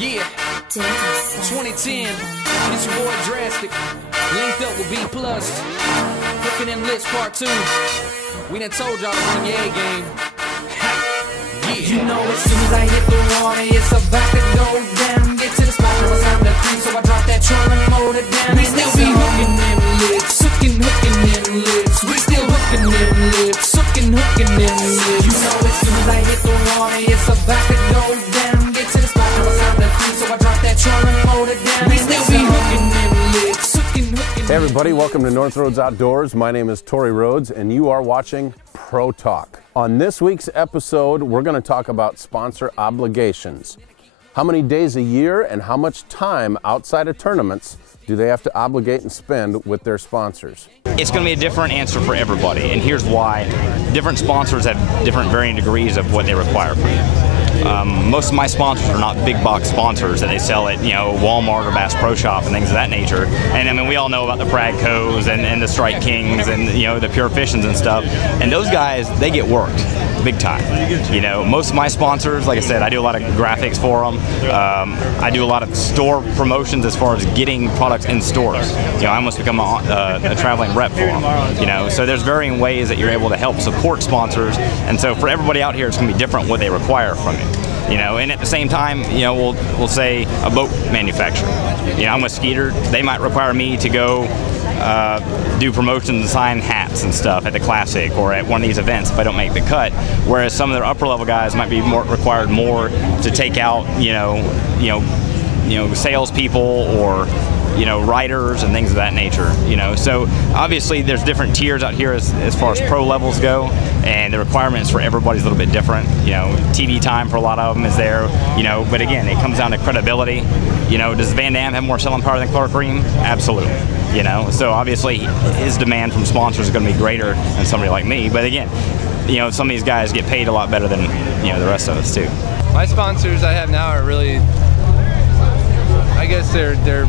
Yeah, 2010, it's your boy Drastic, linked up with B+, Hooking Them Lips Part 2. We done told y'all to bring your A game. Yeah. You know as soon as I hit the water, it's about to go down. Get to the spot, now it's time to creep, so I drop that trailer and mold it down. We still be hooking them lips, hooking them lips. We still hooking them lips, hooking them lips. You know as soon as I hit the water, it's about to go down. Get to the spot, now it's time to creep, so I drop that trailer and mold it down. We still be hooking them lips, hooking. Hey everybody, welcome to North Roads Outdoors. My name is Tori Rhodes and you are watching Pro Talk. On this week's episode, we're going to talk about sponsor obligations. How many days a year and how much time outside of tournaments do they have to obligate and spend with their sponsors? It's going to be a different answer for everybody, and here's why. Different sponsors have different varying degrees of what they require from you. Most of my sponsors are not big box sponsors that they sell at, Walmart or Bass Pro Shop and things of that nature. And I mean, we all know about the Pragcos and the Strike Kings and the Pure Fishings and stuff. And those guys, they get worked big time. Most of my sponsors, like I said, I do a lot of graphics for them. I do a lot of store promotions as far as getting products in stores. I almost become a traveling rep for them. So there's varying ways that you're able to help support sponsors. And so for everybody out here, it's going to be different what they require from you. And at the same time, we'll say a boat manufacturer. I'm with Skeeter. They might require me to go do promotions and sign hats and stuff at the Classic or at one of these events if I don't make the cut. Whereas some of their upper level guys might be required more to take out, salespeople or writers and things of that nature. So obviously there's different tiers out here as far as pro levels go, and the requirements for everybody's a little bit different. TV time for a lot of them is there. But again, it comes down to credibility. Does Van Dam have more selling power than Clark Ream? Absolutely. So obviously his demand from sponsors is going to be greater than somebody like me. But again, some of these guys get paid a lot better than the rest of us too. My sponsors I have now are really, I guess they're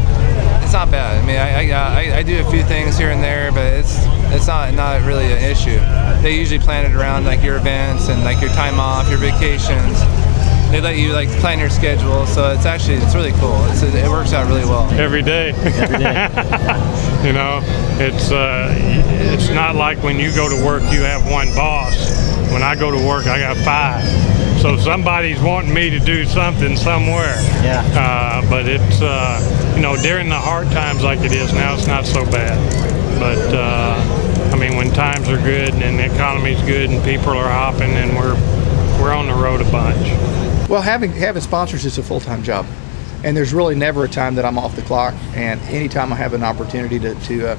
it's not bad. I mean, I do a few things here and there, but it's not really an issue. They usually plan it around like your events and like your time off, your vacations. They let you plan your schedule, so it's really cool. It works out really well. Every day. Every day. It's not like when you go to work you have one boss. When I go to work I got 5. So somebody's wanting me to do something somewhere. Yeah. But it's during the hard times like it is now, it's not so bad. But I mean, when times are good and the economy's good and people are hopping, and we're on the road a bunch. Well, having sponsors is a full-time job, and there's really never a time that I'm off the clock. And anytime I have an opportunity to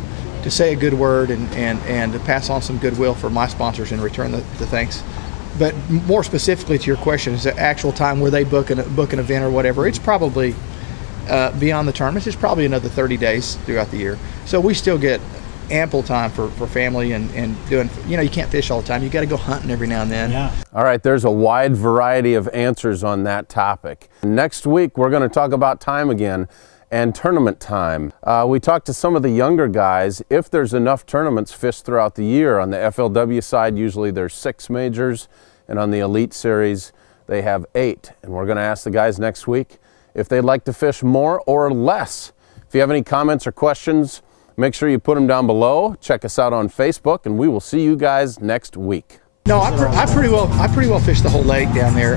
say a good word and to pass on some goodwill for my sponsors and return the thanks. But more specifically to your question, is the actual time where they book an event or whatever, it's probably beyond the tournaments. It's probably another 30 days throughout the year. So we still get ample time for family and doing, you can't fish all the time. You got to go hunting every now and then. Yeah. All right, there's a wide variety of answers on that topic. Next week, we're going to talk about time again and tournament time. We talked to some of the younger guys if there's enough tournaments fished throughout the year. On the FLW side, usually there's 6 majors, and on the Elite Series, they have 8. And we're going to ask the guys next week if they'd like to fish more or less. If you have any comments or questions, make sure you put them down below. Check us out on Facebook, and we will see you guys next week. No, I pretty well fished the whole lake down there.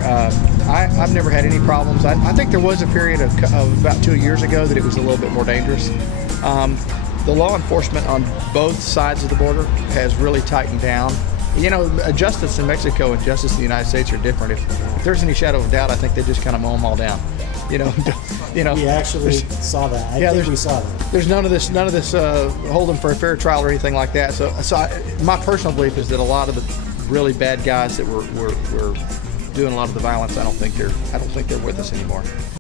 I've never had any problems. I think there was a period of about 2 years ago that it was a little bit more dangerous. The law enforcement on both sides of the border has really tightened down. Justice in Mexico and justice in the United States are different. If there's any shadow of doubt, I think they just kind of mow them all down. We actually saw that. I think we saw that. There's none of this hold them for a fair trial or anything like that. So my personal belief is that a lot of the really bad guys that were doing a lot of the violence, I don't think they're with us anymore.